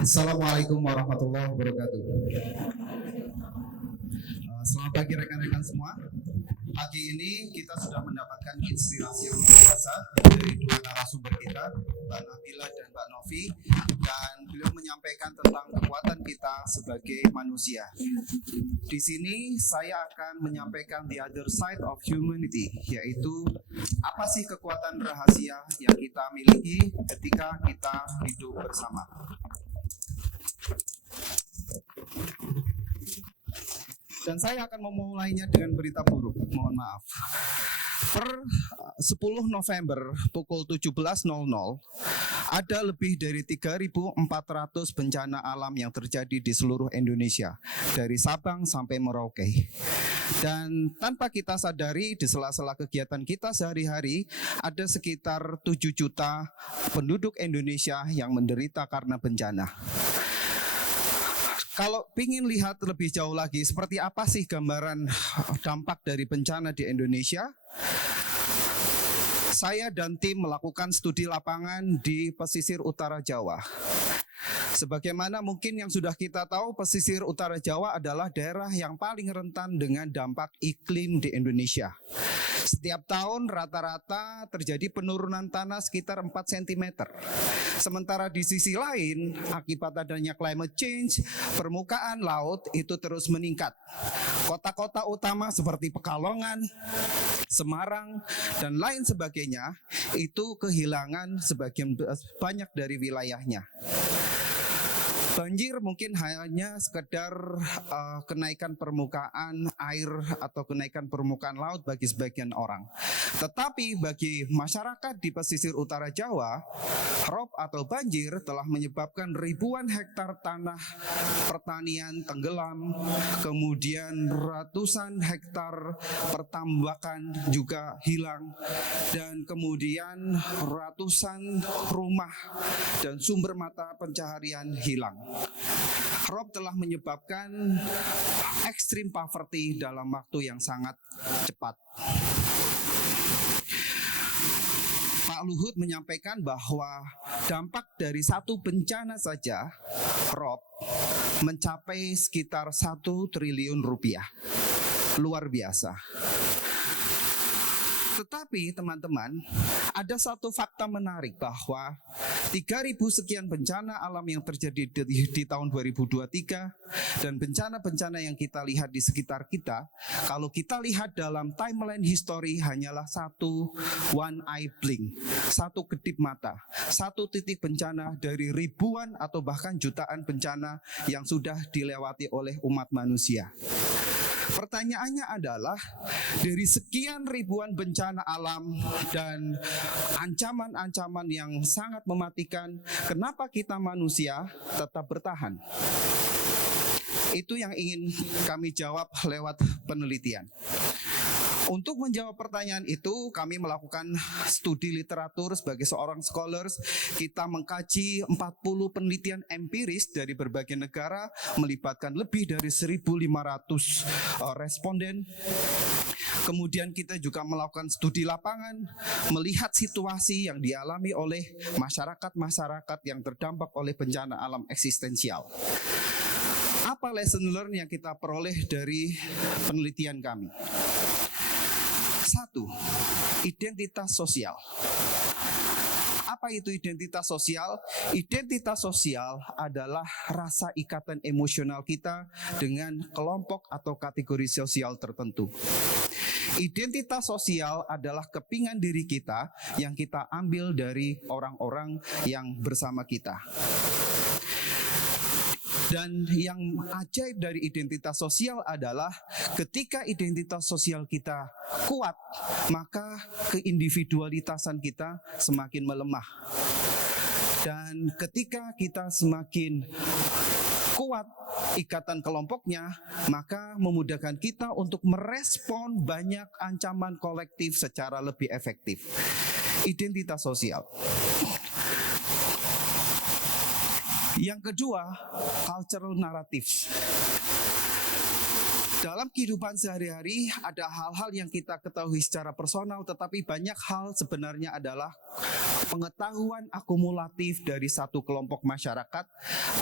Assalamualaikum warahmatullahi wabarakatuh. Selamat pagi rekan-rekan semua. Pagi ini kita sudah mendapatkan inspirasi yang luar biasa dari dua narasumber kita, Mbak Nabila dan Mbak Novi, dan beliau menyampaikan tentang kekuatan kita sebagai manusia. Di sini saya akan menyampaikan the other side of humanity, yaitu apa sih kekuatan rahasia yang kita miliki ketika kita hidup bersama. Dan saya akan memulainya dengan berita buruk, mohon maaf. Per 10 November pukul 17.00 ada lebih dari 3.400 bencana alam yang terjadi di seluruh Indonesia, dari Sabang sampai Merauke. Dan tanpa kita sadari, di sela-sela kegiatan kita sehari-hari, ada sekitar 7 juta penduduk Indonesia yang menderita karena bencana. Kalau ingin lihat lebih jauh lagi, seperti apa sih gambaran dampak dari bencana di Indonesia? Saya dan tim melakukan studi lapangan di pesisir utara Jawa. Sebagaimana mungkin yang sudah kita tahu, pesisir utara Jawa adalah daerah yang paling rentan dengan dampak iklim di Indonesia. Setiap tahun rata-rata terjadi penurunan tanah sekitar 4 cm. Sementara di sisi lain, akibat adanya climate change, permukaan laut itu terus meningkat. Kota-kota utama seperti Pekalongan, Semarang, dan lain sebagainya itu kehilangan sebagian banyak dari wilayahnya. Banjir mungkin hanya sekedar kenaikan permukaan air atau kenaikan permukaan laut bagi sebagian orang. Tetapi bagi masyarakat di pesisir utara Jawa, rob atau banjir telah menyebabkan ribuan hektar tanah pertanian tenggelam, kemudian ratusan hektar pertambakan juga hilang, dan kemudian ratusan rumah dan sumber mata pencaharian hilang. Rob telah menyebabkan extreme poverty dalam waktu yang sangat cepat. Pak Luhut menyampaikan bahwa dampak dari satu bencana saja, Rob, mencapai sekitar 1 triliun rupiah. Luar biasa. Tetapi teman-teman, ada satu fakta menarik bahwa 3.000 sekian bencana alam yang terjadi di tahun 2023 dan bencana-bencana yang kita lihat di sekitar kita, kalau kita lihat dalam timeline history hanyalah satu one eye blink, satu kedip mata, satu titik bencana dari ribuan atau bahkan jutaan bencana yang sudah dilewati oleh umat manusia. Pertanyaannya adalah, dari sekian ribuan bencana alam dan ancaman-ancaman yang sangat mematikan, kenapa kita manusia tetap bertahan? Itu yang ingin kami jawab lewat penelitian. Untuk menjawab pertanyaan itu, kami melakukan studi literatur sebagai seorang scholars. Kita mengkaji 40 penelitian empiris dari berbagai negara, melibatkan lebih dari 1.500 responden. Kemudian kita juga melakukan studi lapangan, melihat situasi yang dialami oleh masyarakat-masyarakat yang terdampak oleh bencana alam eksistensial. Apa lesson learn yang kita peroleh dari penelitian kami? 1. Identitas sosial. Apa itu identitas sosial? Identitas sosial adalah rasa ikatan emosional kita dengan kelompok atau kategori sosial tertentu. Identitas sosial adalah kepingan diri kita yang kita ambil dari orang-orang yang bersama kita. Dan yang ajaib dari identitas sosial adalah ketika identitas sosial kita kuat, maka keindividualitasan kita semakin melemah. Dan ketika kita semakin kuat ikatan kelompoknya, maka memudahkan kita untuk merespon banyak ancaman kolektif secara lebih efektif. Identitas sosial. Yang kedua, cultural narratives. Dalam kehidupan sehari-hari ada hal-hal yang kita ketahui secara personal, tetapi banyak hal sebenarnya adalah pengetahuan akumulatif dari satu kelompok masyarakat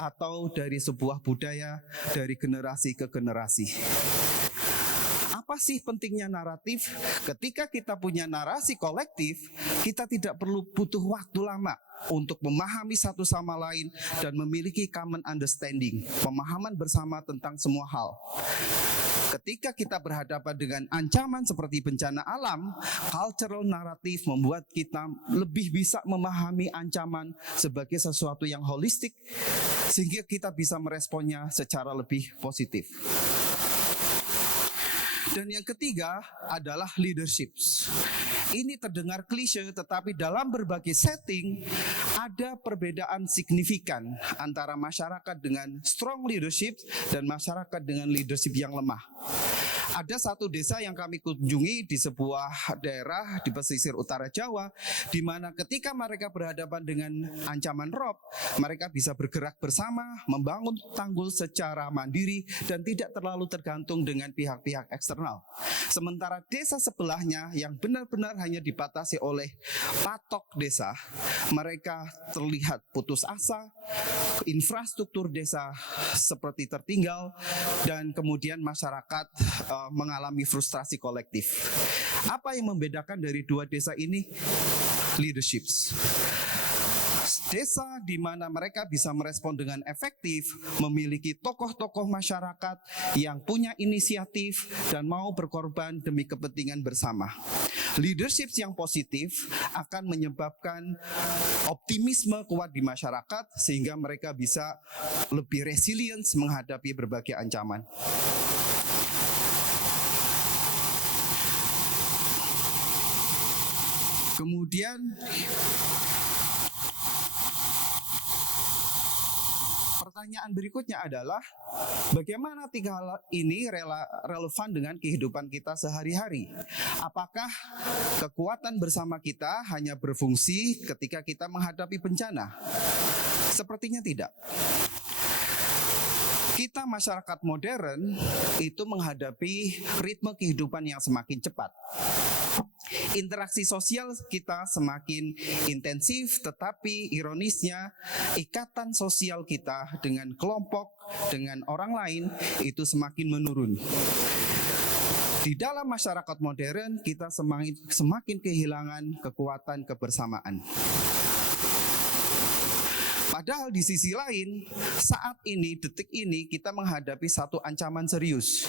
atau dari sebuah budaya dari generasi ke generasi. Apa sih pentingnya naratif? Ketika kita punya narasi kolektif, kita tidak perlu butuh waktu lama untuk memahami satu sama lain dan memiliki common understanding, pemahaman bersama tentang semua hal. Ketika kita berhadapan dengan ancaman seperti bencana alam, cultural naratif membuat kita lebih bisa memahami ancaman sebagai sesuatu yang holistik, sehingga kita bisa meresponnya secara lebih positif. Dan yang ketiga adalah leadership. Ini terdengar klise, tetapi dalam berbagai setting ada perbedaan signifikan antara masyarakat dengan strong leadership dan masyarakat dengan leadership yang lemah. Ada satu desa yang kami kunjungi di sebuah daerah di pesisir utara Jawa, di mana ketika mereka berhadapan dengan ancaman rob, mereka bisa bergerak bersama, membangun tanggul secara mandiri dan tidak terlalu tergantung dengan pihak-pihak eksternal. Sementara desa sebelahnya yang benar-benar hanya dibatasi oleh patok desa, mereka terlihat putus asa, infrastruktur desa seperti tertinggal, dan kemudian masyarakat mengalami frustrasi kolektif. Apa yang membedakan dari dua desa ini? Leadership. Desa di mana mereka bisa merespon dengan efektif, memiliki tokoh-tokoh masyarakat yang punya inisiatif dan mau berkorban demi kepentingan bersama. Leadership yang positif akan menyebabkan optimisme kuat di masyarakat sehingga mereka bisa lebih resilient menghadapi berbagai ancaman. Kemudian pertanyaan berikutnya adalah bagaimana tiga hal ini relevan dengan kehidupan kita sehari-hari? Apakah kekuatan bersama kita hanya berfungsi ketika kita menghadapi bencana? Sepertinya tidak. Kita masyarakat modern itu menghadapi ritme kehidupan yang semakin cepat. Interaksi sosial kita semakin intensif, tetapi ironisnya ikatan sosial kita dengan kelompok, dengan orang lain itu semakin menurun. Di dalam masyarakat modern kita semakin kehilangan kekuatan kebersamaan. Padahal di sisi lain, saat ini, detik ini kita menghadapi satu ancaman serius.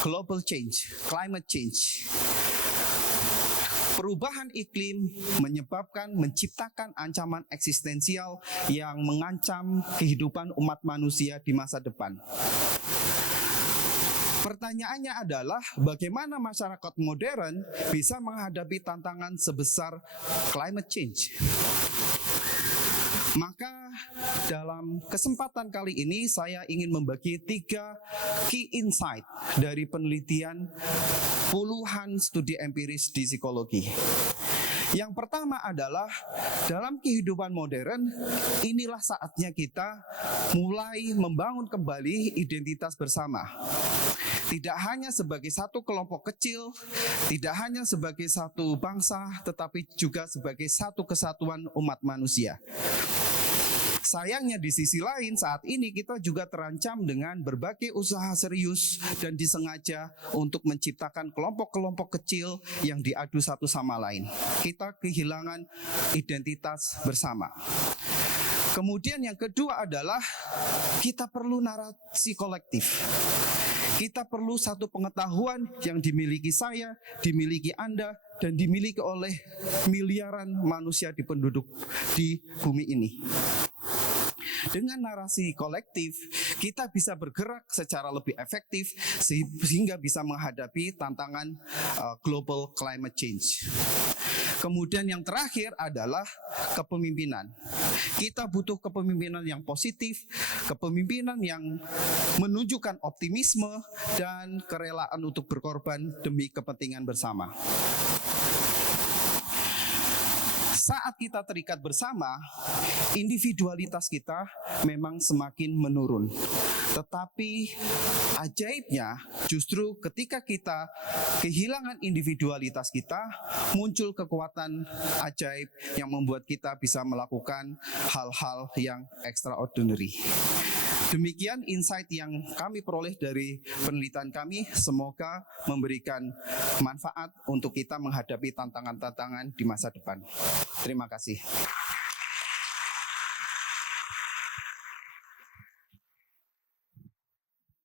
Global change, climate change. Perubahan iklim menciptakan ancaman eksistensial yang mengancam kehidupan umat manusia di masa depan. Pertanyaannya adalah bagaimana masyarakat modern bisa menghadapi tantangan sebesar climate change? Maka dalam kesempatan kali ini saya ingin membagi 3 key insight dari penelitian puluhan studi empiris di psikologi. Yang pertama adalah dalam kehidupan modern, inilah saatnya kita mulai membangun kembali identitas bersama. Tidak hanya sebagai satu kelompok kecil, tidak hanya sebagai satu bangsa, tetapi juga sebagai satu kesatuan umat manusia. Sayangnya di sisi lain saat ini kita juga terancam dengan berbagai usaha serius dan disengaja untuk menciptakan kelompok-kelompok kecil yang diadu satu sama lain. Kita kehilangan identitas bersama. Kemudian yang kedua adalah kita perlu narasi kolektif. Kita perlu satu pengetahuan yang dimiliki saya, dimiliki Anda, dan dimiliki oleh miliaran manusia di penduduk di bumi ini. Dengan narasi kolektif, kita bisa bergerak secara lebih efektif sehingga bisa menghadapi tantangan global climate change. Kemudian yang terakhir adalah kepemimpinan. Kita butuh kepemimpinan yang positif, kepemimpinan yang menunjukkan optimisme dan kerelaan untuk berkorban demi kepentingan bersama. Saat kita terikat bersama, individualitas kita memang semakin menurun. Tetapi ajaibnya justru ketika kita kehilangan individualitas kita, muncul kekuatan ajaib yang membuat kita bisa melakukan hal-hal yang extraordinary. Demikian insight yang kami peroleh dari penelitian kami, semoga memberikan manfaat untuk kita menghadapi tantangan-tantangan di masa depan. Terima kasih.